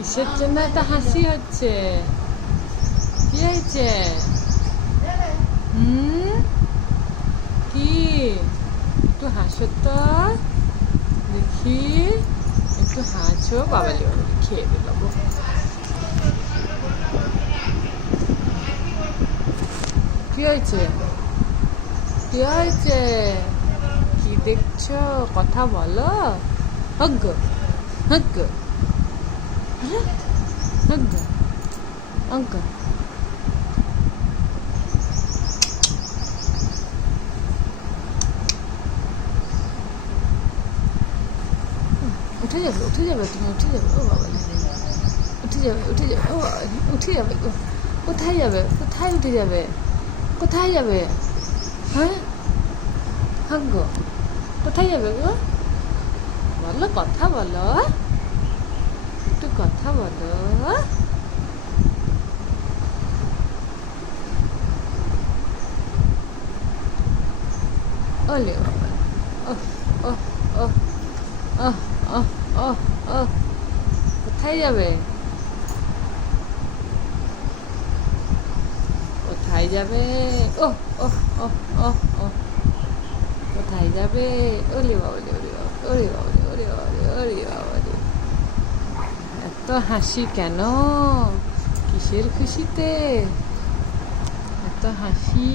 কিসের জন্য এত হাসি হচ্ছে? কি হয়েছে? কি? একটু হাসো তো দেখি, একটু হাসো। বাবালি বাবালি খেয়ে দিলাম। কি হয়েছে? কি হয়েছে? কি দেখছো? কথা বলো। হগ্গ হগ্গ হগ্গ হগ্গ। উঠে যাবে, উঠে যাবে, তুমি উঠে যাবে। ও বাবা, উঠে যাবে, উঠে যাবে। ও বাবা, উঠে যাবে গো। কোথায় যাবে? কোথায় উঠে যাবে? কোথায় যাবে? হ্যাঁ হাগ্গ, কোথায় যাবে গো? বলো, কথা বলো, একটু কথা বলো। ওলে বাবা, ও ও ও ও ও ও ও, কোথায় যাবে? কোথায় যাবে? ও ও ও ও ও, কোথায় যাবে? ওলে বাবালে, ওরে বাবা, ওরে বাবালে, ওরে বাবালে, ওরে বাবালে। এত হাসি কেন? কিসের খুশিতে এত হাসি?